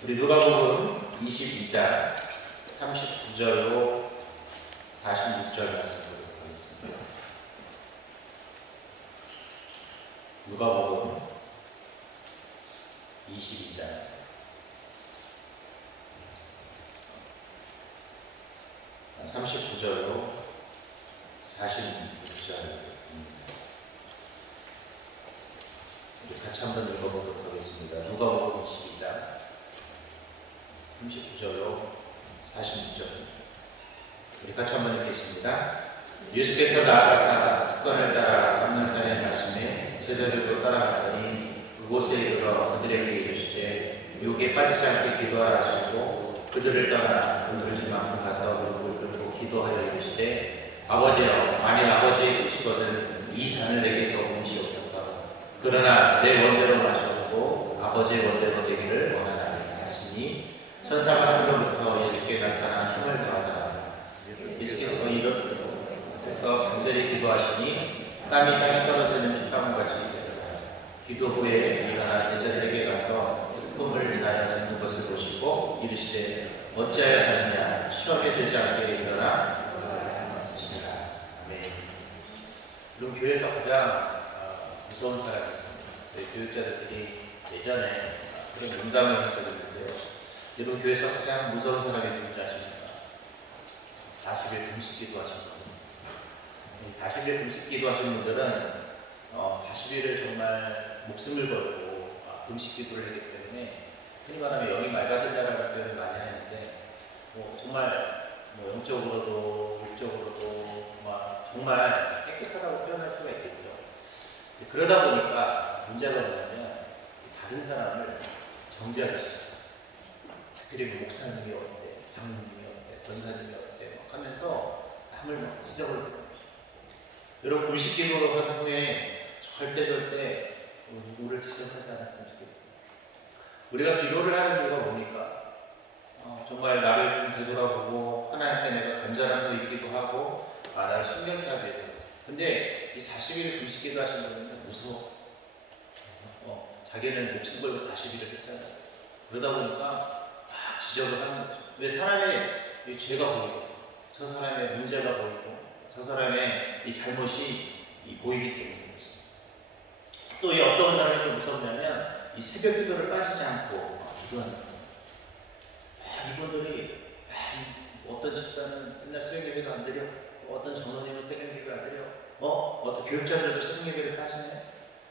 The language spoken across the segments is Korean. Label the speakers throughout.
Speaker 1: 우리 누가복음 22장 39절로 46절 말씀을 보겠습니다. 누가복음 22장 39절로 46절입니다. 우리 같이 한번 읽어보도록 하겠습니다. 누가복음 22장 39절로 46절 우리 같이 한번 읽겠습니다. 예수께서 나아가사 습관을 따라 감난산에 가시매 제자들도 따라갔더니 그곳에 이르러 그들에게 이르시되 유혹에 빠지지 않게 기도하라 하시고 그들을 떠나 그들지 않고 가서 무릎을 꿇고 기도하여 이르시되 아버지여 만일 아버지의 뜻이거든 이 잔을 내게서 옮기시옵소서 그러나 내 원대로 마셨고 아버지의 원대로 되기를 원하나니 하시니 천사가 하늘로부터 예수께 나타나 힘을 더하다. 예수께서 이렇게서 간절히 기도하시니 땀이 땅에 떨어지는 핏방울 같이 되더라 기도 후에 일어나 제자들에게 가서 슬픔을 인하여 듣는 것을 보시고 이르시되 어찌하여 자느냐? 시험에 들지 않게 일어나 하시니라 아멘. 그럼 교회에서 가장 어, 무서운 사람이 있습니다. 교육자들이 예전에 어, 그런 농담을 한 적이 있는데요 여러분 교회에서 가장 무서운 사람이 누군지 아십니까? 40일 금식 기도하신 분. 이 40일 금식 기도하신 분들은 어, 40일을 정말 목숨을 걸고 아, 금식 기도를 하기 때문에 흔히 말하면 영이 맑아진다라는 표현을 많이 하는데 뭐 정말 뭐 영적으로도 육적으로도 막 정말 깨끗하다고 표현할 수가 있겠죠. 그러다 보니까 문제가 뭐냐면 다른 사람을 정죄하기 시작. 뭐 목사님이 어때, 장로님이 어때, 권사님이 어때 막 하면서 남을 막 지적을. 여러분 금식 기도를 한 후에 절대 절대 누구를 지적하지 않았으면 좋겠어요. 우리가 기도를 하는 이유가 뭡니까? 어, 정말 나를 좀 되돌아보고 하나님께 내가 간절함도 있기도 하고 아 나를 순경케 하기 위해서 근데 이 40일 금식 기도 하신 분은 무서워 어, 자기는 목숨 걸고 40일을 했잖아요 그러다 보니까 막 지적을 하는 거죠. 근데 사람의 이 죄가 보이고 저 사람의 문제가 보이고 저 사람의 이 잘못이 이 보이기 때문인 거죠. 또 이 어떤 사람이 또 무섭냐면 이 새벽 기도를 빠지지 않고 기도하는 사람. 아, 이분들이 아, 이 어떤 집사는 맨날 새벽 예배도 안 드려. 어떤 전원님은 새벽 예배를 안 드려. 어? 어떤 교육자들도 새벽 예배를 빠지네.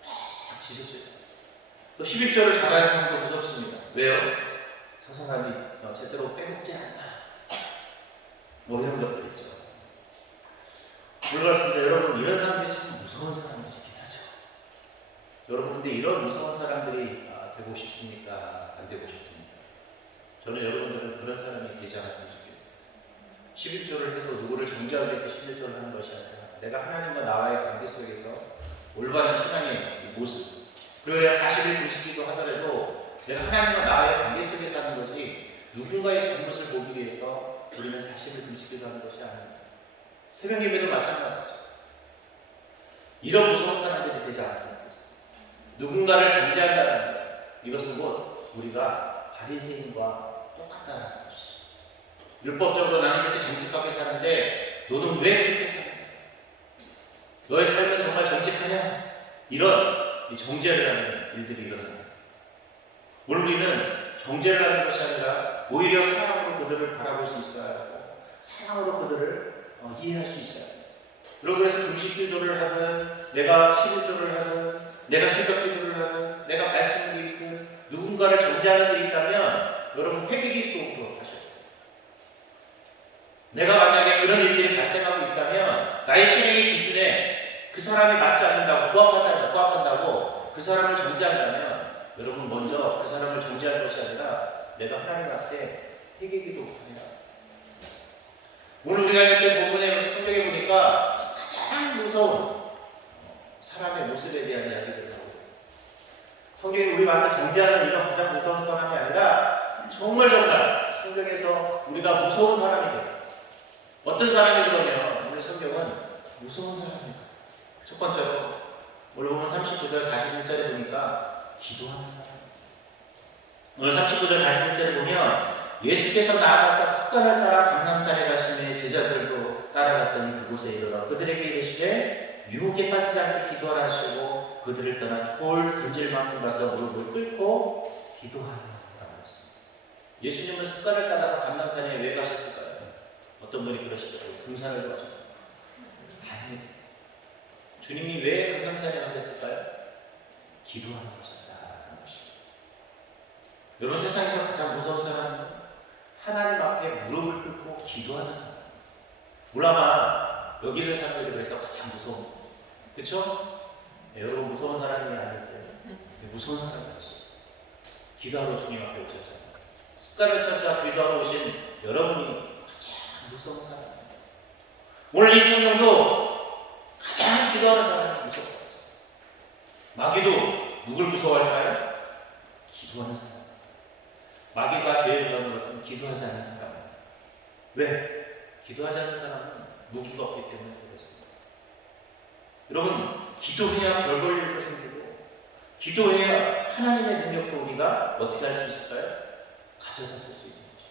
Speaker 1: 막 지적질. 또 11절을 잘하는 사람도 무섭습니다. 왜요? 저 사람이 어, 제대로 빼먹지 않나 뭐 이런 것들이죠. 물러갔습니다 여러분 이런 사람들이 참 무서운 사람들이긴 하죠. 여러분 근데 이런 무서운 사람들이 아, 되고 싶습니까? 안 되고 싶습니까? 저는 여러분들은 그런 사람이 되지 않았으면 좋겠어요. 11조를 해도 누구를 정죄하기 위해서 11조를 하는 것이 아니라 내가 하나님과 나와의 관계 속에서 올바른 신앙의 이 모습. 그리고 40일 금식기도 하더라도 내가 하나님과 나와의 관계 속에서 하는 것이 누군가의 잘못을 보기 위해서 우리는 40일 금식기도 하는 것이 아닙니다 새벽 예배도 마찬가지죠 이런 무서운 사람들이 되지 않았으면 좋겠어요 누군가를 정죄한다는 것 이것은 곧 우리가 바리새인과 똑같다는 것이죠 율법적으로 나는 이렇게 정직하게 사는데 너는 왜 그렇게 사냐? 너의 삶은 정말 정직하냐? 이런 이 정죄를 하는 일들이 일어납니다. 우리는 정죄를 하는 것이 아니라 오히려 사랑으로 그들을 바라볼 수 있어야 하고 사랑으로 그들을 어, 이해할 수 있어야 합니다. 그래서 금식 기도를 하든 내가 11조를 하든 내가 새벽 기도를 하든 내가 말씀을 읽든 누군가를 정죄하는 일이 있다면 여러분 회개기도부터 하셔야 돼요. 내가 만약에 그런 일들이 발생하고 있다면 나의 신앙의 기준에 그 사람이 맞지 않는다고 부합하지 않는다 부합한다고 그 사람을 정죄한다면 여러분 먼저 그 사람을 정죄할 것이 아니라 내가 하나님 앞에 회개기도부터 해야 합니다. 오늘 우리가 읽은 본문의 성경에 보니까 가장 무서운 사람의 모습에 대한 이야기들을 하고 있어요. 성경이 우리 만나 정죄하는 이런 가장 무서운 사람이 아니라 정말 정말 성경에서 우리가 무서운 사람이 돼요. 어떤 사람이 그러면 오늘 성경은 무서운 사람이에요. 첫 번째로 오늘 보면 39절 41절에 보니까 기도하는 사람. 오늘 39절 41절에 예수께서 나아가서 습관을 따라 강남산에 가시며 제자들도 따라갔더니 그곳에 이르러 그들에게 이르시되 유혹에 빠지지 않게 기도하라 하시고 그들을 떠나 돌 던질 만큼 가서 무릎을 꿇고 기도하였다고 했습니다. 예수님은 습관을 따라서 강남산에 왜 가셨을까요? 어떤 분이 그러시더라고요. 등산을 좋아하셨나요? 아니, 주님이 왜 강남산에 가셨을까요? 기도하는 것입니다. 여러분 세상에서 가장 무서운 사람은 하나님 앞에 무릎을 꿇고 기도하는 사람. 물론 여기 있는 사람들이 그래서 가장 무서운. 그쵸? 네, 여러분 무서운 사람이 아니세요? 네, 무서운 사람이었어요. 기도하러 주님 앞에 오셨잖아요. 습관을 찾아 기도하러 오신 여러분이 가장 무서운 사람이에요. 오늘 이 성경도 가장 기도하는 사람이 무서워요. 마귀도 누굴 무서워할까요? 기도하는 사람. 마귀가 죄에 좋아하는 것은 기도하지 않는 사람이에요. 왜? 기도하지 않는 사람은 무기가 없기 때문에 그렇습니다. 여러분, 기도해야 별 볼 일도 생기고, 기도해야 하나님의 능력도 우리가 어떻게 할 수 있을까요? 가져다 쓸 수 있는 거죠.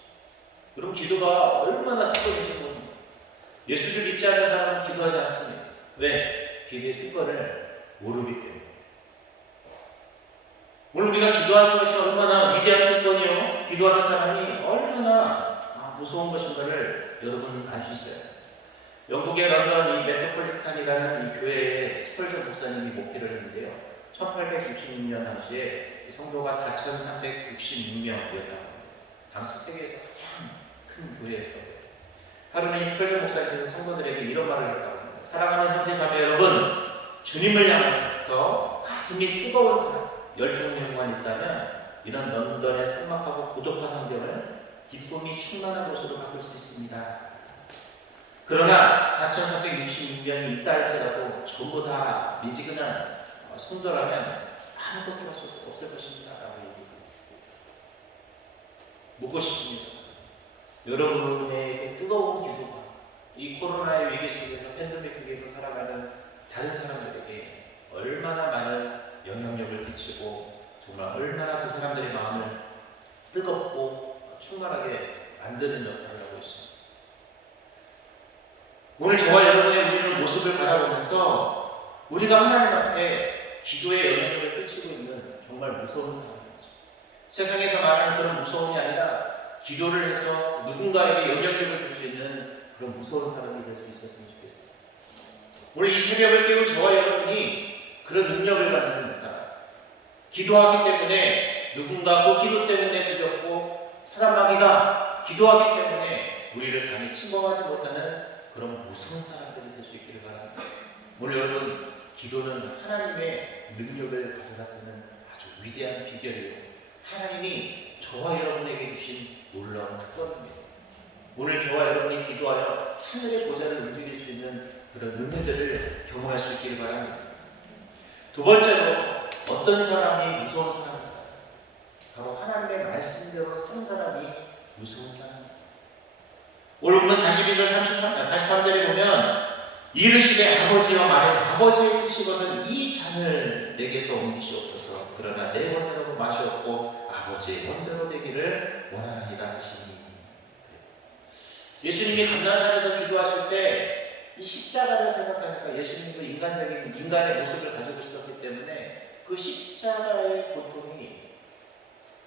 Speaker 1: 여러분, 기도가 얼마나 특권인지 모릅니다. 예수를 믿지 않는 사람은 기도하지 않습니다. 왜? 기도의 특권을 모르기 때문에. 오늘 우리가 기도하는 것이 얼마나 위대한. 기도하는 사람이 얼마나 아, 무서운 것인가를 여러분 알 수 있어요. 영국의 런던 이 메트로폴리탄이라는 이 교회에 스펄전 목사님이 목회를 했는데요. 1866년 당시에 이 성도가 4,366명이었다고 합니다. 당시 세계에서 가장 큰 교회였던 거예요. 하루는 이 스펄전 목사님께서 성도들에게 이런 말을 했다고 합니다. 사랑하는 형제 자매 여러분, 주님을 향해서 가슴이 뜨거운 사람, 열정력만 있다면 이런 런던의 삭막하고 고독한 환경을 기쁨이 충만한 곳으로 바꿀 수 있습니다. 그러나 4,466명이 있다 할지라도 전부 다 미지근한 어, 성도라면 아무것도 할수 없을 것입니다. 라고 얘기했습니다. 묻고 싶습니다. 여러분의 그 뜨거운 기도가 이 코로나의 위기 속에서 팬데믹 속에서 살아가는 다른 사람들에게 얼마나 많은 영향력을 끼치고 정말 얼마나 그 사람들의 마음을 뜨겁고 충만하게 만드는 역할을 하고 있습니다. 오늘 저와 여러분의 우리는 모습을 바라보면서 우리가 하나님 앞에 기도의 영향력을 끼치고 있는 정말 무서운 사람이죠. 세상에서 말하는 그런 무서움이 아니라 기도를 해서 누군가에게 영향력을 줄 수 있는 그런 무서운 사람이 될 수 있었으면 좋겠어요. 오늘 이 새벽을 깨운 저와 여러분이 그런 능력을 갖는. 기도하기 때문에 누군가 그 기도 때문에 두렵고 사단마귀가 기도하기 때문에 우리를 감히 침범하지 못하는 그런 무서운 사람들이 될 수 있기를 바랍니다. 오늘 여러분 기도는 하나님의 능력을 가져다 쓰는 아주 위대한 비결이에요. 하나님이 저와 여러분에게 주신 놀라운 특권입니다. 오늘 저와 여러분이 기도하여 하늘의 보좌를 움직일 수 있는 그런 은혜들을 경험할 수 있기를 바랍니다. 두 번째로 어떤 사람이 무서운 사람입니다. 바로 하나님의 말씀대로 사는 사람이 무서운 사람입니다. 오늘 보면 42절 33, 43절에 보면 이르시되 아버지와 말해 아버지의 뜻이거든 이 잔을 내게서 옮기시옵소서 그러나 내 원대로 맛이 없고 아버지의 원대로 되기를 원하나이다 예수님 예수님이 감난산에서 기도하실 때 이 십자가를 생각하니까 예수님도 인간적인 인간의 모습을 가지고 있었기 때문에 그 십자가의 고통이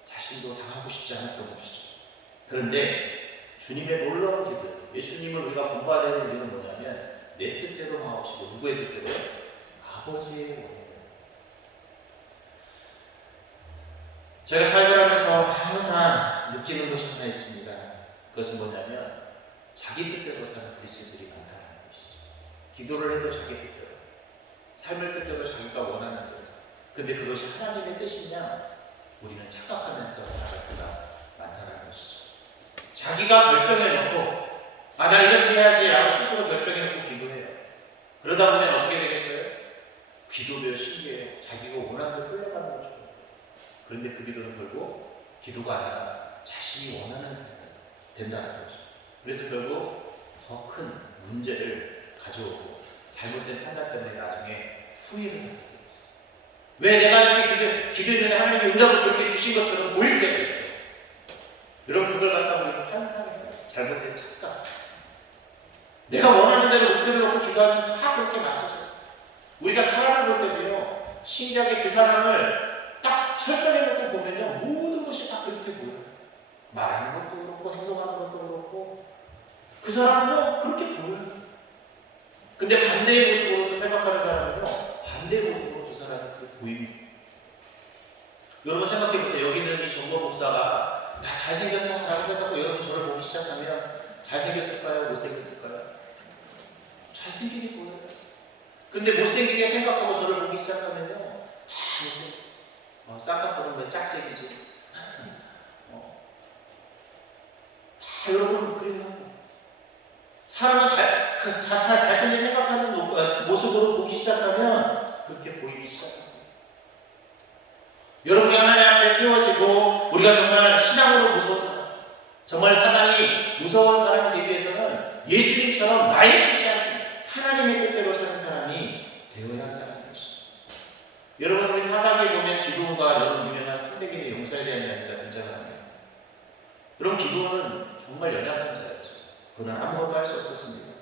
Speaker 1: 자신도 당하고 싶지 않았던 것이죠. 그런데 주님의 놀라운 기도, 예수님을 우리가 공부해야 되는 이유는 뭐냐면 내 뜻대로 마옵시고 누구의 뜻대로? 아버지의 원대로. 제가 하면서 항상 느끼는 것이 하나 있습니다. 그것은 뭐냐면 자기 뜻대로 사는 그리스도들이 많다는 것이죠. 기도를 해도 자기 뜻대로, 삶을 뜻대로 자기가 원하는 대로. 근데 그것이 하나님의 뜻이냐? 우리는 착각하면서 살아갈 때가 많다는 것이죠. 자기가 결정해놓고 아, 나 이렇게 해야지 라고 스스로 결정해놓고 기도해요. 그러다 보면 어떻게 되겠어요? 기도도 신기해요. 자기가 원하는 대로 끌려가는 거죠. 그런데 그 기도는 결국 기도가 아니라 자신이 원하는 삶이 된다는 거죠. 그래서 결국 더 큰 문제를 가져오고 잘못된 판단 때문에 나중에 후회를 하게. 왜 내가 이렇게 기도, 기도했는데 하나님이 응답을 그렇게 주신 것처럼 보일 때가 있죠. 여러분 그걸 갖다가 잘못된 착각. 내가 원하는 대로 목표를 놓고 기도하면 다 그렇게 맞춰져요. 우리가 사람을 볼 때도요, 신기하게 그 사람을 딱 설정해놓고 보면요, 모든 것이 다 그렇게 보여요. 말하는 것도 그렇고, 행동하는 것도 그렇고, 그 사람은요, 그렇게 보여요. 근데 반대의 모습으로 생각하는 사람은요, 반대의 모습 보입니다. 여러분 생각해보세요. 여기 있는 이 정보 목사가, 야, 잘생겼다라고 생각하고 여러분 저를 보기 시작하면, 잘생겼을까요? 못생겼을까요? 잘생기게 보여요. 근데 못생기게 생각하고 저를 보기 시작하면요. 다 못생 어, 쌍꺼풀은 왜 짝짝이지? 어. 다 여러분 그래요. 사람은 잘, 그, 다, 다 자신이 생각하는 노- 어, 모습으로 보기 시작하면 그렇게 보이기 시작합니다. 여러분이 하나님 앞에 세워지고 우리가 정말 신앙으로 무서웠다. 정말 사단이 무서운 사람이 되기 위해서는 예수님처럼 나의 뜻이 아닌 하나님의 뜻대로 사는 사람이 되어야 한다는 것이. 여러분 우리 사사기에 보면 기도가 여러분 유명한 300인의 용사에 대한 이야기가 등장합니다. 그럼 기도는 정말 연약한 자였죠. 그는 아무것도 할 수 없었습니다.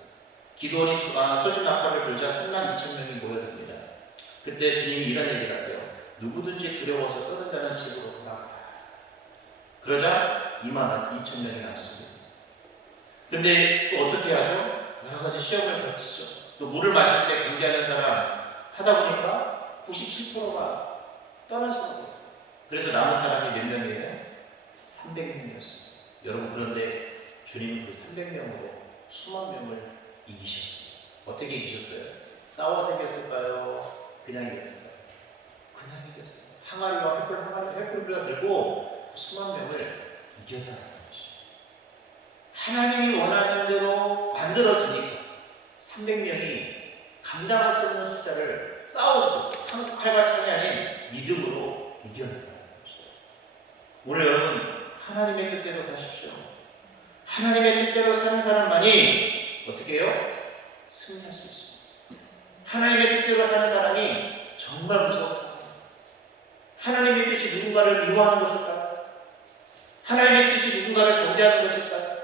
Speaker 1: 기도원이 아, 소집 낙하를 불자 3만 2천 명이 모여듭니다. 그때 주님이 이런 얘기를 하세요. 누구든지 두려워서 떠는 자는 집으로 돌아가. 그러자 2만 2천 명이 남습니다. 근데 또 어떻게 하죠? 여러 가지 시험을 겹치죠. 또 물을 마실 때 경계하는 사람 하다 보니까 97%가 떠난 사람이었어요. 그래서 남은 사람이 몇 명이에요? 300명이었어요. 여러분 그런데 주님은 그 300명으로 수만 명을 이기셨어요. 어떻게 이기셨어요? 싸워서 이겼을까요? 그냥 이겼을까요? 그냥 이겼어요. 항아리와 횃불, 항아리, 횃불을 들고 그 수만 명을 이겼다는 것이죠. 하나님이 원하는 대로 만들어지니까 300명이 감당할 수 없는 숫자를 싸워서도 칼과 창이 아닌 믿음으로 이겨낸다는 것이죠. 오늘 여러분 하나님의 뜻대로 사십시오. 하나님의 뜻대로 사는 사람만이 어떻게 해요? 승리할 수 있습니다. 하나님의 뜻대로 사는 사람이 정말 무서운 사람. 하나님의 뜻이 누군가를 미워하는 것일까요? 하나님의 뜻이 누군가를 정죄하는 것일까요?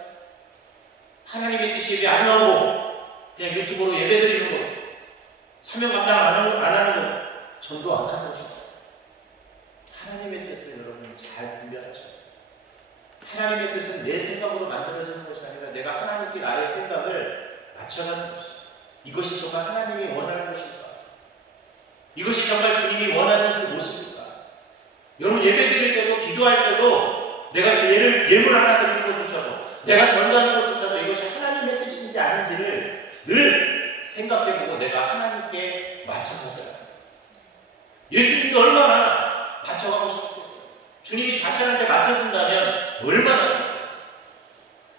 Speaker 1: 하나님의 뜻이 왜안 나오고 그냥 유튜브로 예배 드리는 거, 사명 감당 안 하는, 안 하는 거, 전도 안 하는 것이죠. 하나님의 뜻을 여러분 잘 분별하죠. 하나님의 뜻은 내 생각으로 만들어지는 것이 아니라 내가 하나님께 나의 생각을 맞춰가는 것이죠. 이것이 정말 하나님이 원하는 것일까? 이것이 정말 주님이 원하는 그 모습일까? 여러분 예배 드릴 때도 기도할 때도 내가 예를 예물 하나 드리는 것조차도 내가 전도하는 것조차도 이것이 하나님의 뜻인지 아닌지를 늘 생각해보고 내가 하나님께 맞춰가야 예수님도 얼마나 맞춰가고 싶겠어요. 주님이 자신한테 맞춰준다면 얼마나 좋겠어요.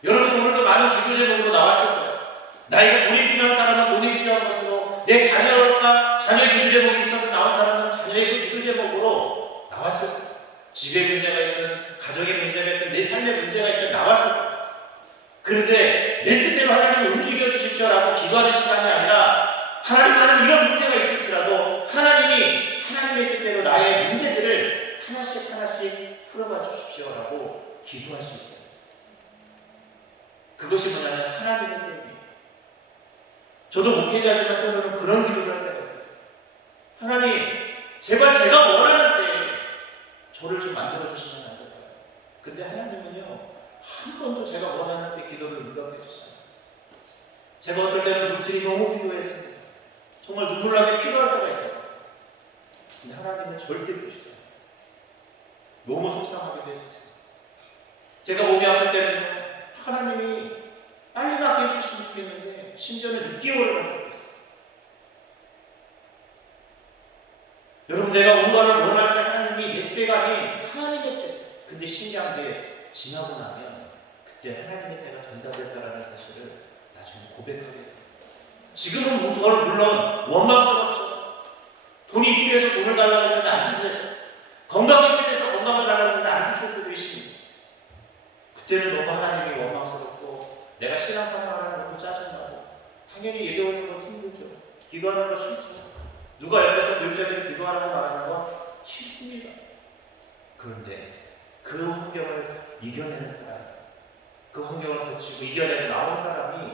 Speaker 1: 여러분 오늘도 많은 기도 제목으로 나왔을 거예요. 나에게 돈이 필요한 사람은 돈이 필요한 것으로 내 자녀가 자녀 기도 제목이 있어서 나온 사람은 자녀의 그 기도 제목으로 나왔을 거예요. 집에 문제가 있든 가정의 문제가 있든 내 삶의 문제가 있든 거예요. 그런데 내 뜻대로 하나님 움직여 주십시오라고 기도하는 시간이 아니라 하나님 나는 이런 문제가 있을지라도 하나님이 하나님의 뜻대로 나의 문제들을 하나씩 하나씩 풀어봐 주십시오라고 기도할 수 있어요. 그것이 뭐냐면 하나님의 뜻입니다. 저도 목회자지만 때로는 그런 기도를 할 때가 있어요. 하나님, 제발 제가 원하는 저를 좀 만들어 주시면 안 될까요? 근데 하나님은요, 한 번도 제가 원하는 때 기도를 응답해 주지 않았어요. 제가 어떨 때는 눈물이 너무 필요했습니다. 정말 눈물 나게 필요할 때가 있어요. 근데 하나님은 절대 않아요. 너무 속상하기도 했었어요. 제가 몸이 아플 때는 하나님이 빨리 낫게 해주셨으면 좋겠는데 심지어는 6개월을 한 적이 있어요. 여러분 내가 아닌 하나님의 때 근데 신기한 게 지나고 나면 그때 하나님의 때가 전달됐다라는 사실을 나중에 고백하게 돼요. 지금은 물론 원망스럽죠. 돈이 필요해서 돈을 달라고 했는데 안 주세요. 건강이 필요해서 건강을 달라고 했는데 안 주실 때도 있습니다. 그때는 너무 하나님이 원망스럽고 내가 신앙생활하는 것도 짜증나고 당연히 예배 오는 건 힘들죠. 기도하는 건 싫죠. 누가 옆에서 교육자들이 기도하라고 말하는 건 싫습니다. 그런데 그 환경을 이겨내는 사람, 그 환경을 거치고 이겨내고 나온 사람이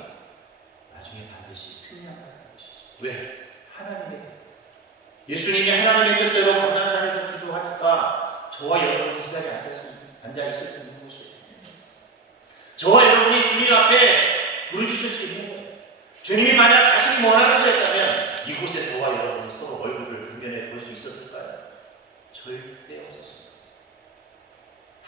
Speaker 1: 나중에 반드시 승리한다는 것이죠. 왜? 하나님의 뜻. 예수님이 하나님의 뜻대로 감난산에서 기도하니까 저와 여러분이 앉아서 앉아 있을 수 있는 것이에요. 저와 여러분이 주님 앞에 부르짖을 수 있는 거예요. 주님이 만약 자신이 원하는 걸 했다면 이곳에 저와 여러분이 서로 얼굴을 대면해 볼 수 있었을까요? 절대 없었습니다.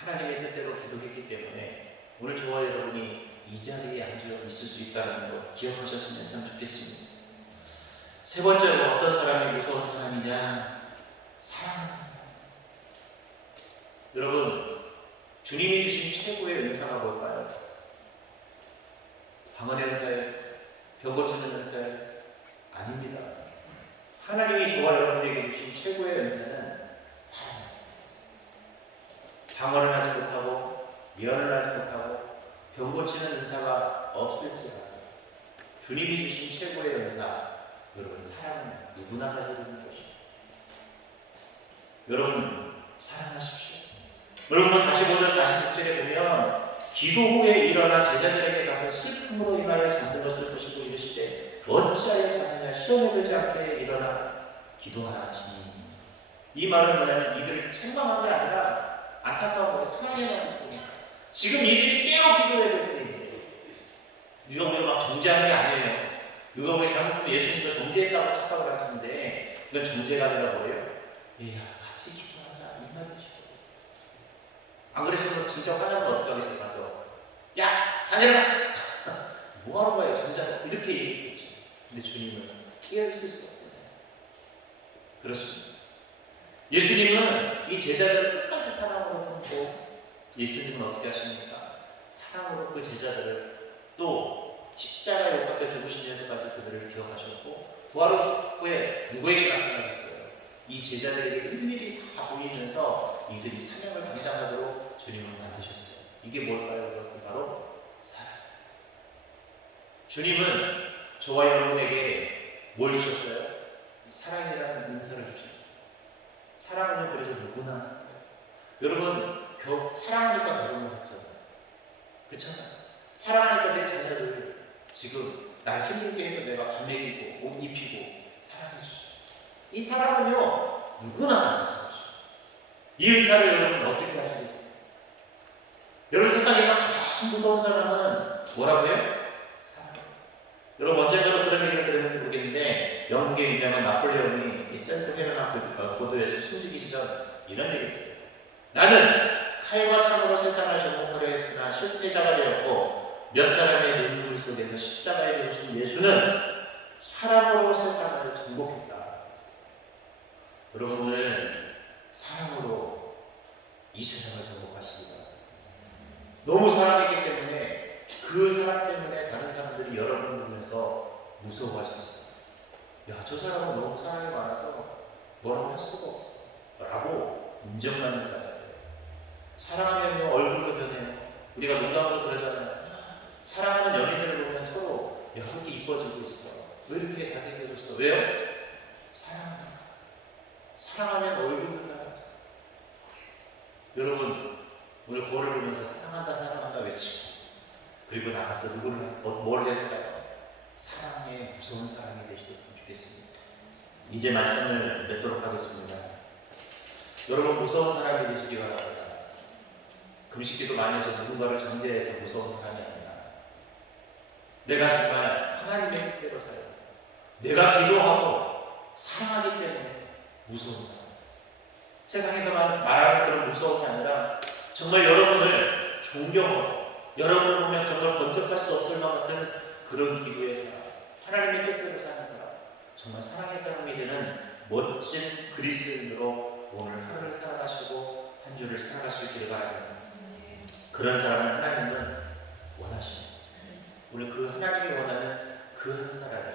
Speaker 1: 하나님의 뜻대로 기도했기 때문에 오늘 저와 여러분이 이 자리에 앉아 있을 수 있다는 것 기억하셨으면 참 좋겠습니다. 세 번째로 어떤 사람이 무서운 사람이냐? 사랑하는 사람. 여러분, 주님이 주신 최고의 은사가 뭘까요? 방언의 은사예요? 벽 고치는 은사예요? 아닙니다. 하나님이 저와 여러분에게 주신 최고의 은사는. 방언을 하지 못하고 예언을 하지 못하고 병 고치는 은사가 없을지라도 주님이 주신 최고의 은사 여러분 사랑은 누구나 가지고 있는 것입니다. 여러분 사랑하십시오. 여러분 45절 46절에 보면 기도 후에 일어나 제자들에게 가서 슬픔으로 인하여 잠든 것을 보시고 이르시되 어찌하여 자느냐 시험에 들지 않게 일어나 기도하라 하시니 이 말은 뭐냐면 이들을 책망한 게 아니라 안타까운 거예요. 사랑해라는 겁니다. 지금 이들이 깨어 기도해야 될 때인데 누가 우리가 막 정죄하는 게 아니에요. 누가 우리 잘못하면 예수님도 정죄했다고 착각을 하시는데 이건 정죄가 아니라 뭐예요? 예, 같이 기도하자 이 말이죠. 안 그러시면 진짜 화나면 어떡하겠어요? 가서 야 다녀라 뭐 하는 거예요? 진짜 이렇게 얘기했겠죠. 근데 주님은 깨어 있을 수 없거든요. 그렇습니다. 예수님은 이 끝까지 사랑으로 품고 예수님은 어떻게 하십니까? 사랑으로 그 제자들을 또 십자가에 못 박혀 죽으시면서까지 그들을 기억하셨고 부활 후에 누구에게 나타나셨어요? 이 제자들에게 은밀히 다 보이면서 이들이 사명을 감당하도록 주님을 만드셨어요. 이게 뭘까요? 바로 사랑. 주님은 저와 여러분에게 뭘 주셨어요? 사랑이라는 은사를 주셨어요. 사랑은 그래서 누구나 여러분 겨, 사랑하니까 결혼하셨잖아요. 그렇잖아요. 사랑하니까 내 자녀를 지금 날 힘들게 해도 내가 밥 먹이고 옷 입히고 사랑해주죠. 이 사랑은요 누구나 사랑이죠. 이 은사를 여러분 어떻게 하시겠어요? 여러분 세상에서 가장 무서운 사람은 뭐라고요? 사랑. 여러분 언젠가도 그런 얘기를 들었는지 모르겠는데 영국의 유명한 나폴레옹이 이 헤레나 고- 고도에서 숨지기 전 이런 얘기를 했어요. 나는 칼과 창으로 세상을 정복하려 했으나 실패자가 되었고 몇 사람의 눈물 속에서 십자가에 죽으신 예수는 사랑으로 세상을 정복했다. 여러분 오늘 사랑으로 이 세상을 정복하십니다. 너무 사랑했기 때문에 그 사랑 때문에 다른 사람들이 여러분을 보면서 무서워할 수 있어요. 야, 저 사람은 너무 사랑이 많아서 뭐라고 할 수가 없어. 라고 인정받는 자예요. 사랑하면요, 얼굴도 변해요. 우리가 농담으로 그러잖아요. 사랑하는 연인들을 보면 서로, 야, 그렇게 이뻐지고 있어. 왜 이렇게 잘생겨졌어? 왜요? 사랑하니까. 사랑하면 얼굴도 변하죠. 여러분, 오늘 거울을 보면서 사랑한다, 사랑한다 외치고, 그리고 나가서 누구를, 어, 뭘 해야? 사랑의 무서운 사랑이 되셨으면 좋겠습니다. 이제 말씀을 맺도록 하겠습니다. 여러분 무서운 사람이 되시기 바랍니다. 금식기도 많이 해서 누군가를 정죄해서 무서운 사람이 아니라 내가 정말 하나님의 뜻대로 살고 내가 기도하고 사랑하기 때문에 무서운 사람. 세상에서만 말하는 그런 무서움이 아니라 정말 여러분을 존경하고 여러분을 보면 정말 번쩍할 수 없을 것 같은 그런 기도의 사람, 하나님의 뜻대로 사는 사람, 정말 사랑의 사람이 되는 멋진 그리스도인으로 오늘 하루를 살아가시고 한 주를 살아갈 수 있기를 바랍니다. 그런 사람을 하나님은 원하십니다. 오늘 그 하나님이 원하는 그 한 사람이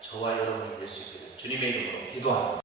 Speaker 1: 저와 여러분이 될 수 있기를 주님의 이름으로 기도합니다.